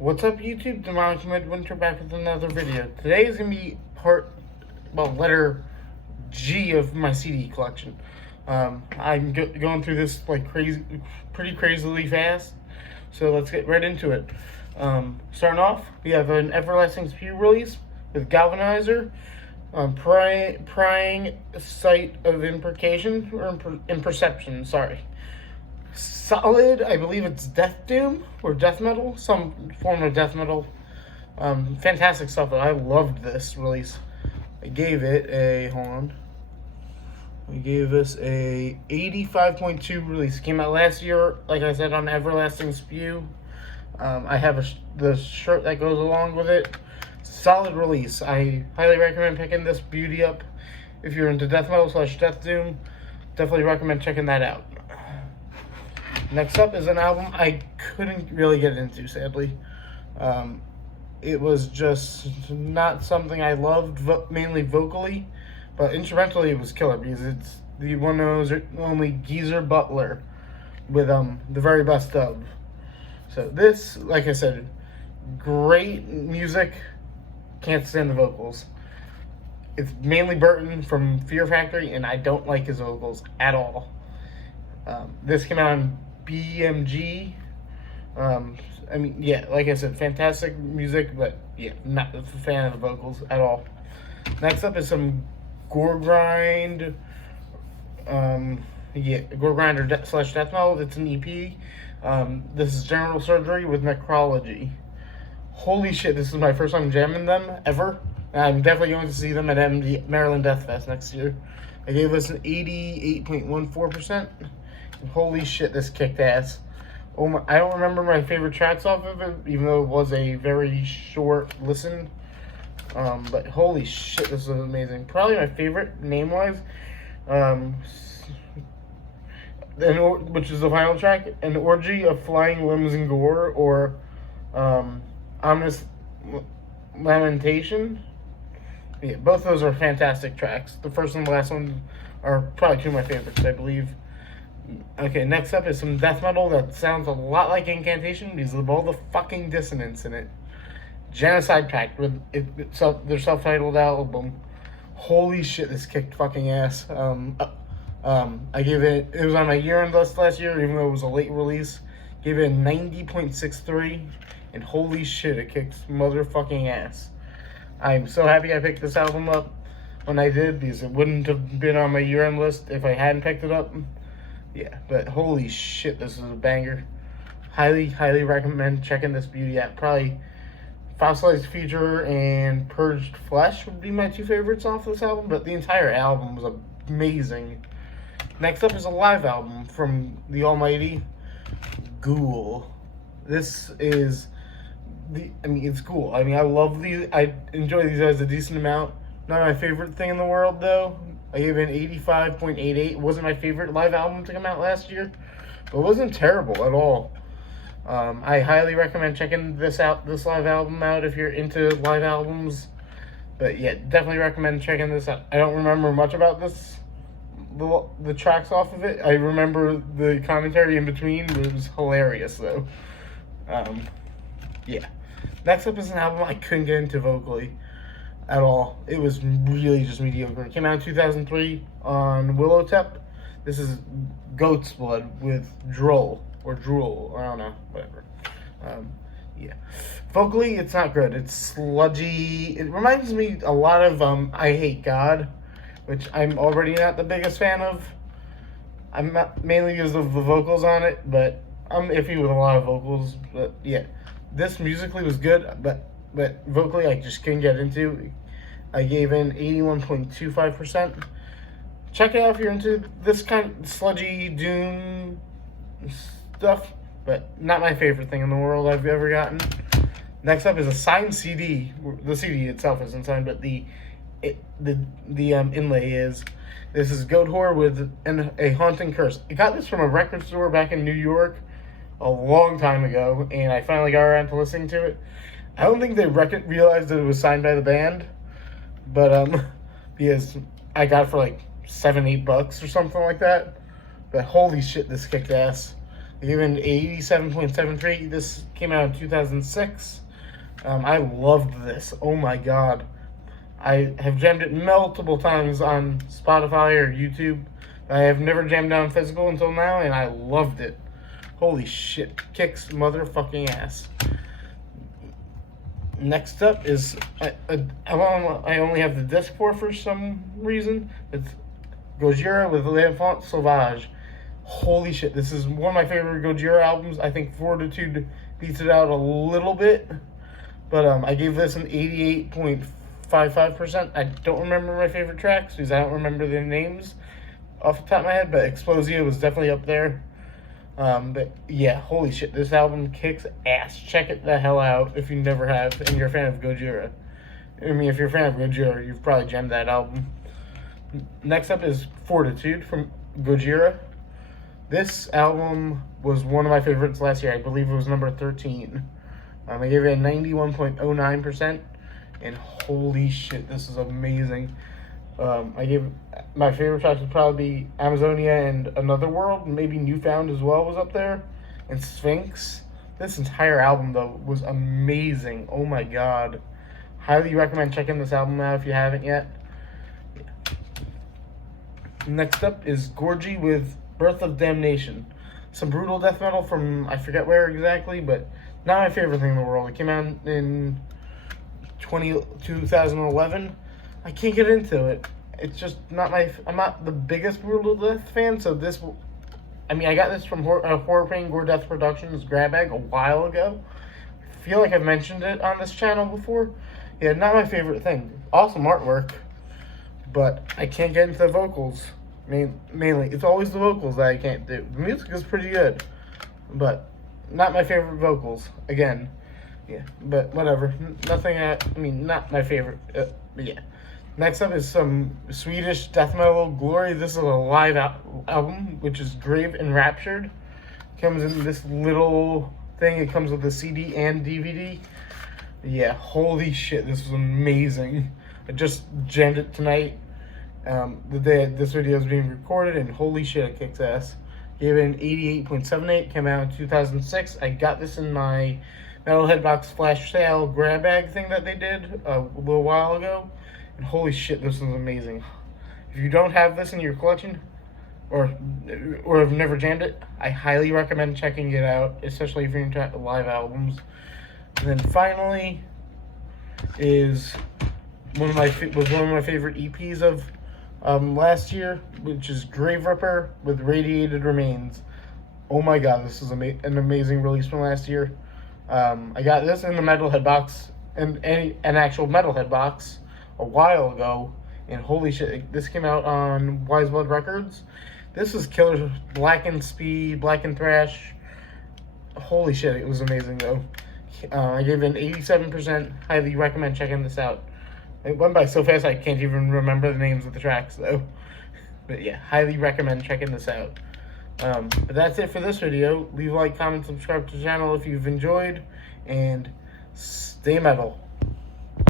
What's up, YouTube? Demonic Midwinter back with another video. Today is going to be letter G of my CD collection. I'm going through this like pretty crazily fast, so let's get right into it. Starting off, we have an Everlasting Spew release with Galvanizer, Prying Sight of Imprecation, or Imperception, sorry. Solid, I believe it's Death Doom or Death Metal, some form of Death Metal. Fantastic stuff. I loved this release. I gave it a, hold on. We gave this a 85.2 release. It came out last year, like I said, on Everlasting Spew. I have the shirt that goes along with it. Solid release. I highly recommend picking this beauty up. If you're into Death Metal / Death Doom, definitely recommend checking that out. Next up is an album I couldn't really get into, sadly. It was just not something I loved, mainly vocally, but instrumentally it was killer because it's the one of those only Geezer Butler with the very best of. So this, like I said, great music, can't stand the vocals. It's mainly Burton from Fear Factory, and I don't like his vocals at all. This came out on BMG. I mean, yeah, like I said, fantastic music, but yeah, not a fan of the vocals at all. Next up is some Gore Grind. Gore Grind or / Death Metal. It's an EP. This is General Surgery with Necrology. Holy shit, this is my first time jamming them ever. I'm definitely going to see them at Maryland Death Fest next year. I gave this an 88.14%. Holy shit, this kicked ass. Oh my, I don't remember my favorite tracks off of it, even though it was a very short listen. But holy shit, this is amazing. Probably my favorite name-wise, which is the final track, An Orgy of Flying Limbs and Gore, or Ominous Lamentation. Yeah, both of those are fantastic tracks. The first and the last one are probably two of my favorites, I believe. Okay, next up is some death metal that sounds a lot like Incantation because of all the fucking dissonance in it. Genocide Pact with their self-titled album. Holy shit, this kicked fucking ass. I gave it was on my year-end list last year, even though it was a late release. Gave it a 90.63, and holy shit, it kicks motherfucking ass. I'm so happy I picked this album up when I did because it wouldn't have been on my year-end list if I hadn't picked it up. Yeah, but holy shit, this is a banger. Highly recommend checking this beauty out. Probably Fossilized Future and Purged Flesh would be my two favorites off this album, but the entire album was amazing. Next up is a live album from the almighty Ghoul. This is it's cool. I mean, I enjoy these guys a decent amount. Not my favorite thing in the world, though. I gave it an 85.88. It wasn't my favorite live album to come out last year, but it wasn't terrible at all. I highly recommend checking this live album out if you're into live albums. But yeah, definitely recommend checking this out. I don't remember much about the tracks off of it. I remember the commentary in between. It was hilarious, though. Yeah. Next up is an album I couldn't get into vocally at all. It was really just mediocre. It came out in 2003 on Willowtep. This is Goat's Blood with Droll, or I don't know, whatever. Yeah. Vocally, it's not good. It's sludgy. It reminds me a lot of I Hate God, which I'm already not the biggest fan of. I'm not mainly because of the vocals on it, but I'm iffy with a lot of vocals. But yeah, this musically was good, but vocally I just couldn't get into. I gave in 81.25%. Check it out if you're into this kind of sludgy doom stuff, but not my favorite thing in the world I've ever gotten. Next up is a signed CD. The CD itself isn't signed, but the inlay is. This is Goat Whore with a Haunting Curse. I got this from a record store back in New York a long time ago, and I finally got around to listening to it. I don't think they realized that it was signed by the band, but because I got it for like $7-8 or something like that. But holy shit, this kicked ass. I gave it an 87.73. This came out in 2006. I loved this. Oh my god. I have jammed it multiple times on Spotify or YouTube. I have never jammed down physical until now, and I loved it. Holy shit. Kicks motherfucking ass. Next up is, I only have the disc for some reason. It's Gojira with Lampang Sa. Holy shit, this is one of my favorite Gojira albums. I think Fortitude beats it out a little bit. But I gave this an 88.55%. I don't remember my favorite tracks because I don't remember their names off the top of my head. But Explosia was definitely up there. But yeah, holy shit, this album kicks ass. Check it the hell out if you never have and you're a fan of Gojira. I mean, if you're a fan of Gojira, you've probably jammed that album. Next up is Fortitude from Gojira. This album was one of my favorites last year. I believe it was number 13. I gave it a 91.09%. And holy shit, this is amazing. I gave my favorite tracks would probably be Amazonia and Another World. Maybe Newfound as well was up there. And Sphinx. This entire album, though, was amazing. Oh my god. Highly recommend checking this album out if you haven't yet. Yeah. Next up is Gorgie with Birth of Damnation. Some brutal death metal from, I forget where exactly, but not my favorite thing in the world. It came out in 2011. I can't get into it. It's just not I'm not the biggest brutal death fan, so this, I mean, I got this from Horror Pain Gore Death Productions grab bag a while ago. I feel like I've mentioned it on this channel before. Yeah, not my favorite thing. Awesome artwork, but I can't get into the vocals. Mainly, it's always the vocals that I can't do. The music is pretty good, but not my favorite vocals. Again, yeah, but whatever. Not my favorite. But yeah. Next up is some Swedish death metal glory. This is a live album, which is Grave Enraptured. Comes in this little thing. It comes with a CD and DVD. Yeah, holy shit, this was amazing. I just jammed it tonight, the day this video is being recorded, and holy shit, it kicks ass. Gave it an 88.78, came out in 2006. I got this in my Metalhead Box flash sale grab bag thing that they did a little while ago. And holy shit, this is amazing. If you don't have this in your collection, or have never jammed it, I highly recommend checking it out, especially if you're into live albums. And then finally is one of my favorite EPs of last year, which is Grave Ripper with Radiated Remains. Oh my god, this is an amazing release from last year. I got this in the Metalhead box, and an actual Metalhead box a while ago, and holy shit, this came out on Wise Blood Records. This is killer. Black and Speed, Black and Thrash. Holy shit, it was amazing though. I gave it an 87%. Highly recommend checking this out. It went by so fast I can't even remember the names of the tracks though. But yeah, highly recommend checking this out. But that's it for this video. Leave a like, comment, subscribe to the channel if you've enjoyed, and stay metal.